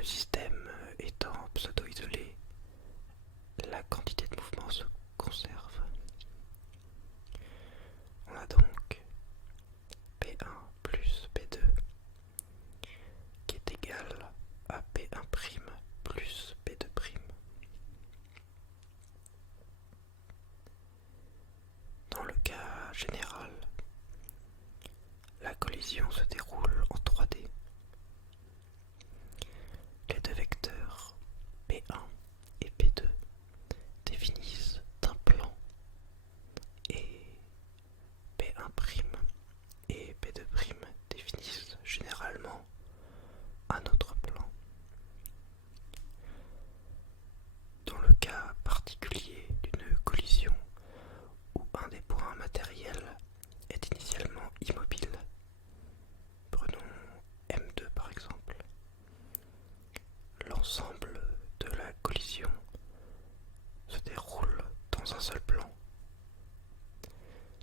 Le système étant pseudo-isolé, la quantité de mouvement se conserve. On a donc P1 plus P2 qui est égal à P1' plus P2'. Dans le cas général, la collision se déroule en 3D. Les deux vecteurs P1 et P2 définissent un plan et P1' et P2' définissent généralement un autre plan. Dans le cas particulier d'une collision où un des points matériels est initialement immobile, prenons M2 par exemple, l'ensemble de la collision se déroule dans un seul plan.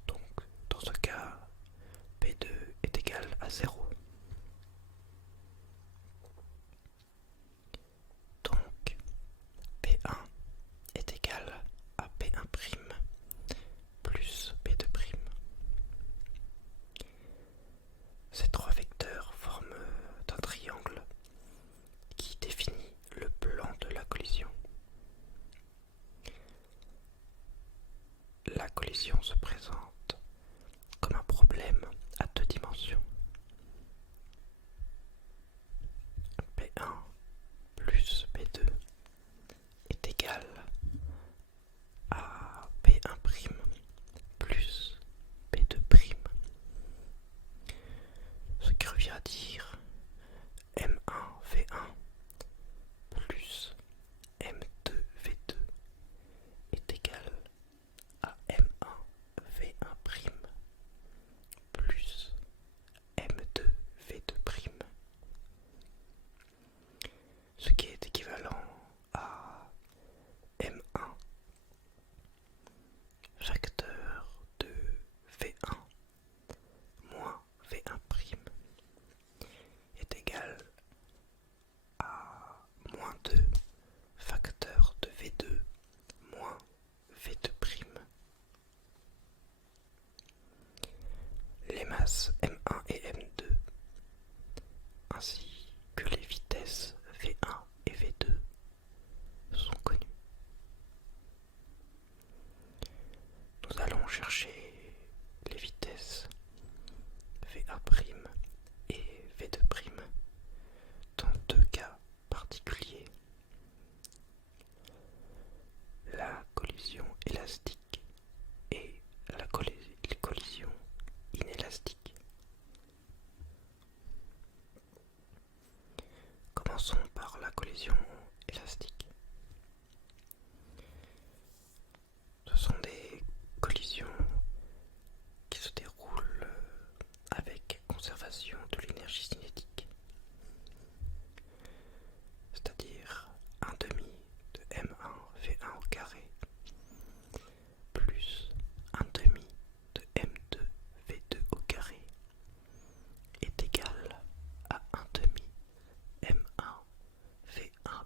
Donc dans ce cas, P2 est égal à 0. Donc P1 est égal à P1' plus P2'. Ces trois vecteurs forment un triangle qui définit le plan de la collision. La collision se présente comme un problème à deux dimensions. P1 plus P2 est égal à P1' plus P2', ce qui revient à dire M1 V1 plus M2 V2 est égal à M1 V1' plus M2 V2', ce qui est équivalent à M1 facteur de V1 moins V1' est égal à moins 2 facteur de V2 moins V2'. Les masses M1 et M2 ainsi que les vitesses V1 et V2 sont connues. Nous allons chercher les vitesses V1' et V2' dans deux cas particuliers. La collision élastique et la collision inélastique. Commençons par la collision élastique. Ce sont des collisions qui se déroulent avec conservation de l'énergie cinétique, c'est-à-dire un demi de M1 V1 au carré plus un demi de M2 V2 au carré est égal à un demi M1 V1'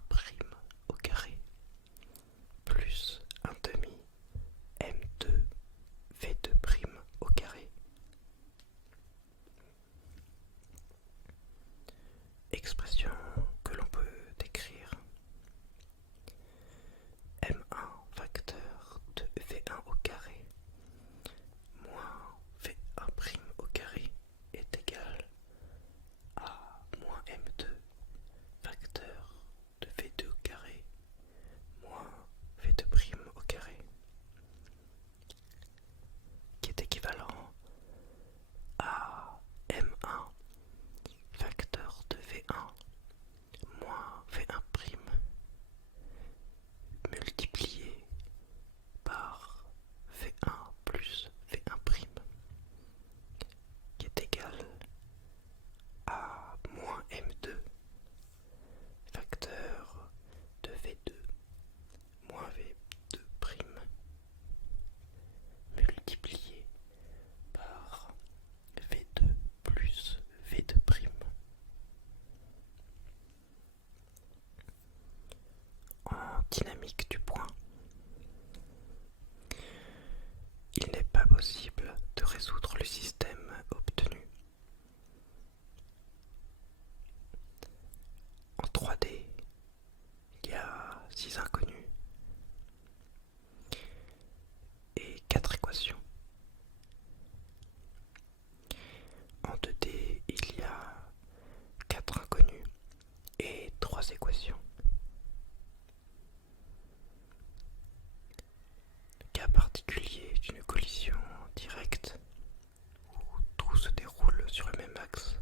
thermodynamique du point. Il n'est pas possible de résoudre le système obtenu. En 3D, il y a 6 inconnus et 4 équations. En 2D, il y a 4 inconnus et 3 équations. Cas particulier d'une collision directe où tout se déroule sur le même axe,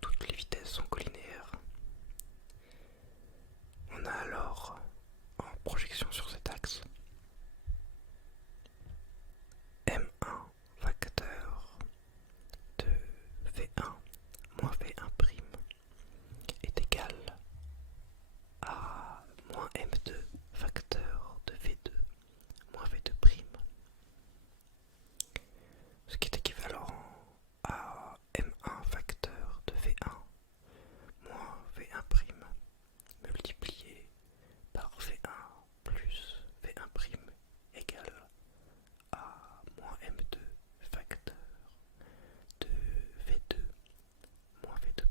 toutes les vitesses sont collinéaires. On a alors, en projection sur cet axe, M1 facteur de V1 moins V1' est égal à moins M2 facteur de V2 moins V2', ce qui est équivalent à M1 facteur de V1 moins V1' multiplié par V1 plus V1' égale à moins M2 facteur de V2 moins V2'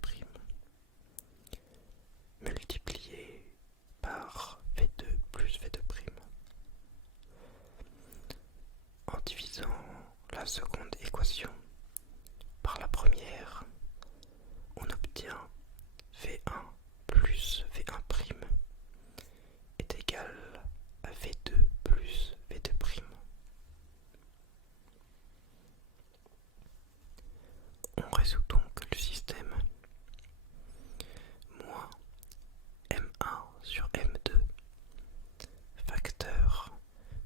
multiplié par V2 plus V2'. En divisant la seconde équation par la première, on obtient V1 plus V1' est égal à V2 plus V2'. On résout donc le système moins M1 sur M2 facteur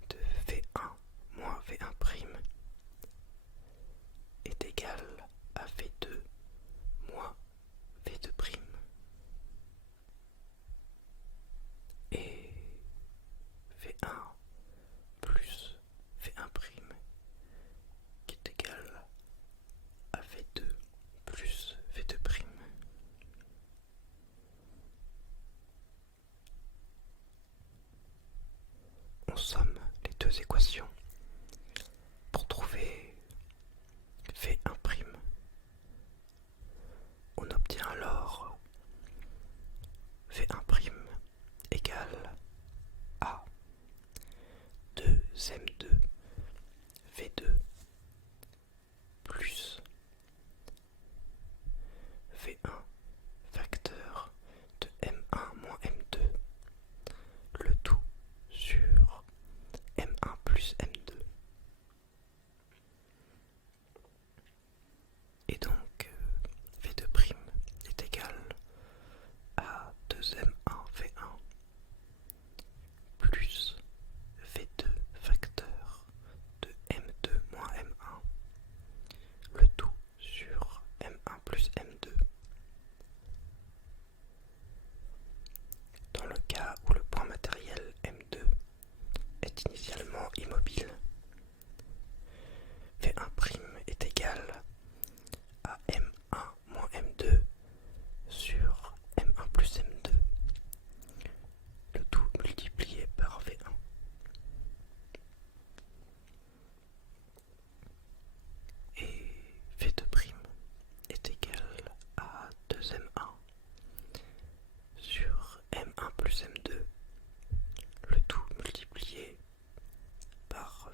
de V1 moins V1' est égal à V2 moins V2'. Et V1 plus V1' qui est égal à V2 plus V2'. On somme les deux équations pour trouver V1'. On obtient alors V1' égale à 2m2 V2 plus V1 facteur de M1 moins M2, le tout sur M1 plus M2. Et donc V2' est égal à 2m1 V1 plus V2 facteur de M2 moins M1, le tout sur M1 plus M2. Dans le cas où le point matériel M2 est initialement immobile, V1' est égal à M1 moins M2 sur M1 plus M2, le tout multiplié par V1. Et V2' est égal à 2m1 sur M1 plus M2, le tout multiplié par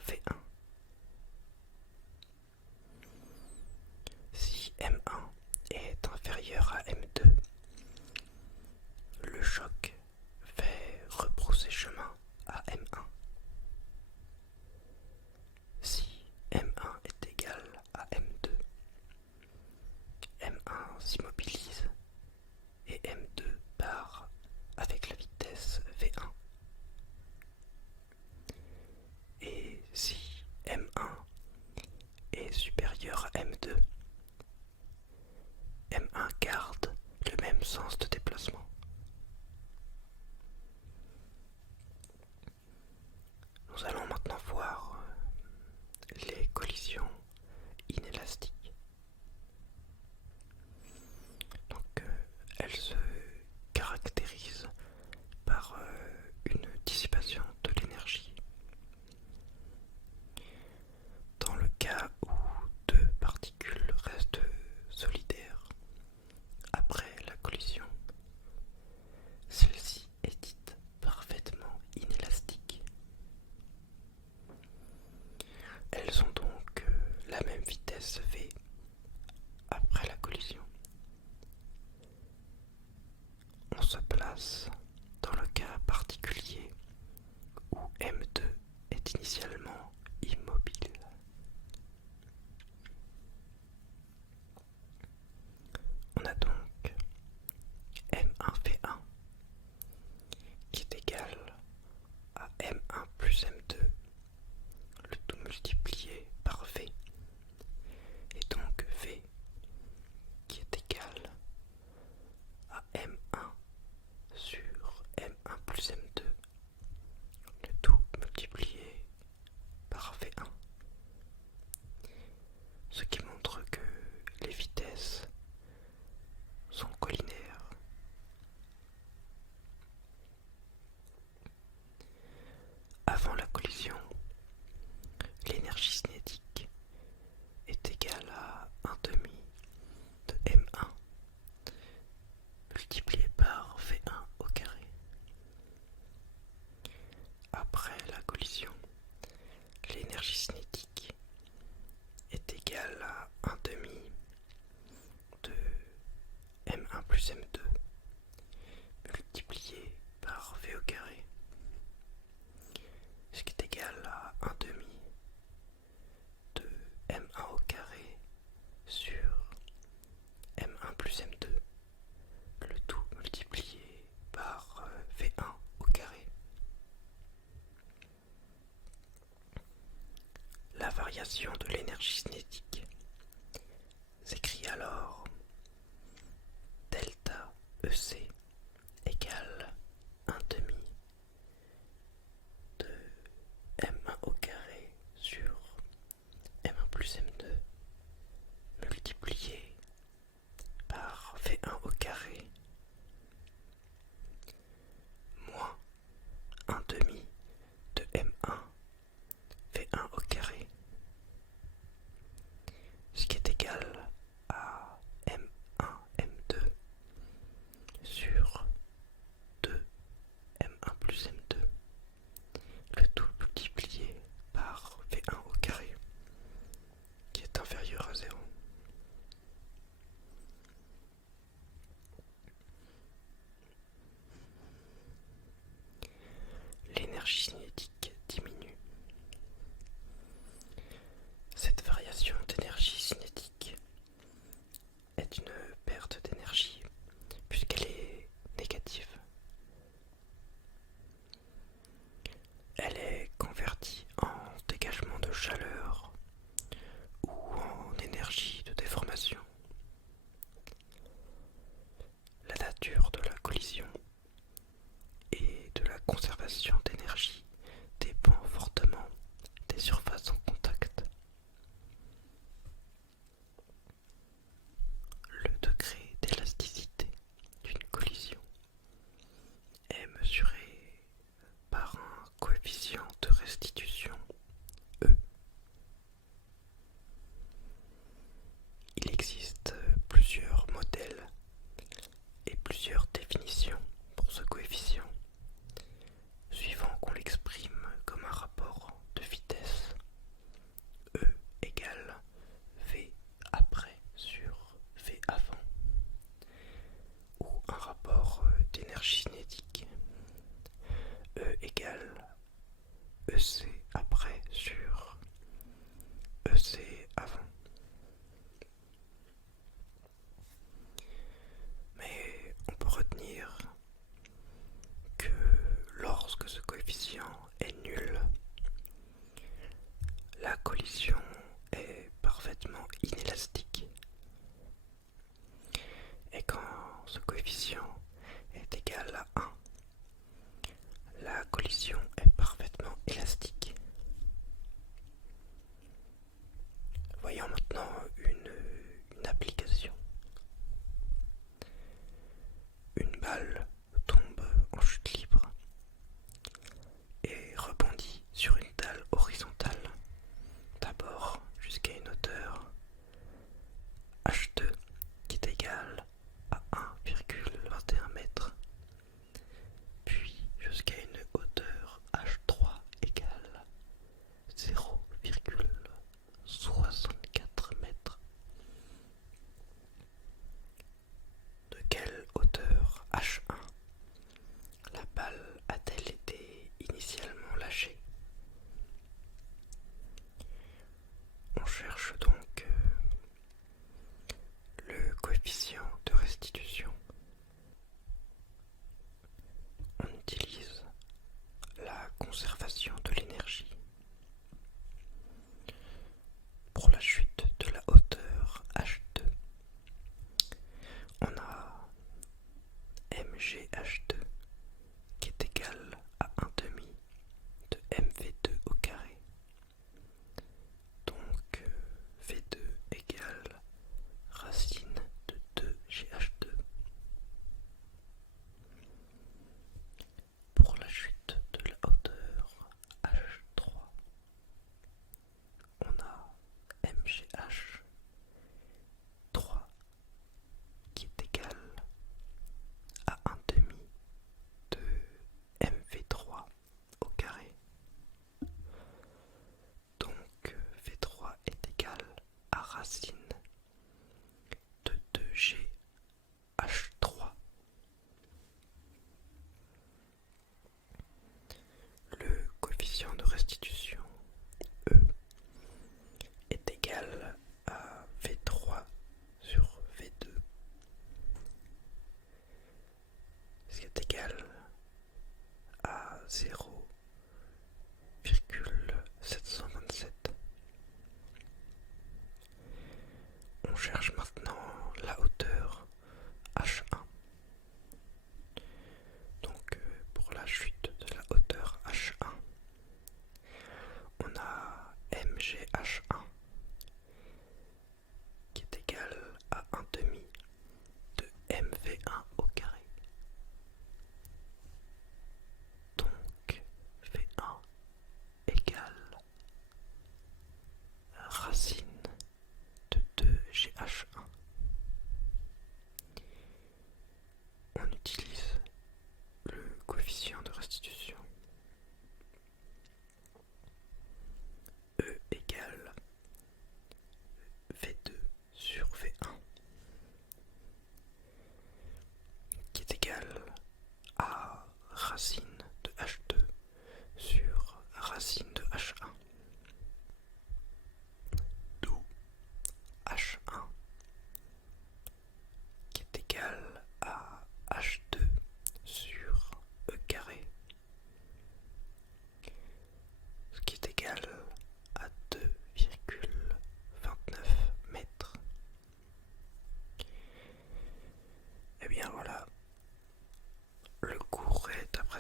équation de l'énergie cinétique s'écrit alors delta EC égale 1 demi de M1 au carré sur M1 plus M2 multiplié par V1 au carré moins 1 demi de M1 V1 au carré.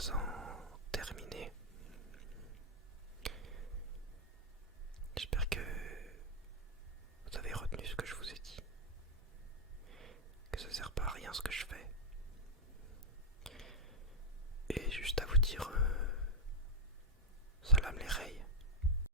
présent terminé. J'espère que vous avez retenu ce que je vous ai dit. Que ça sert pas à rien ce que je fais.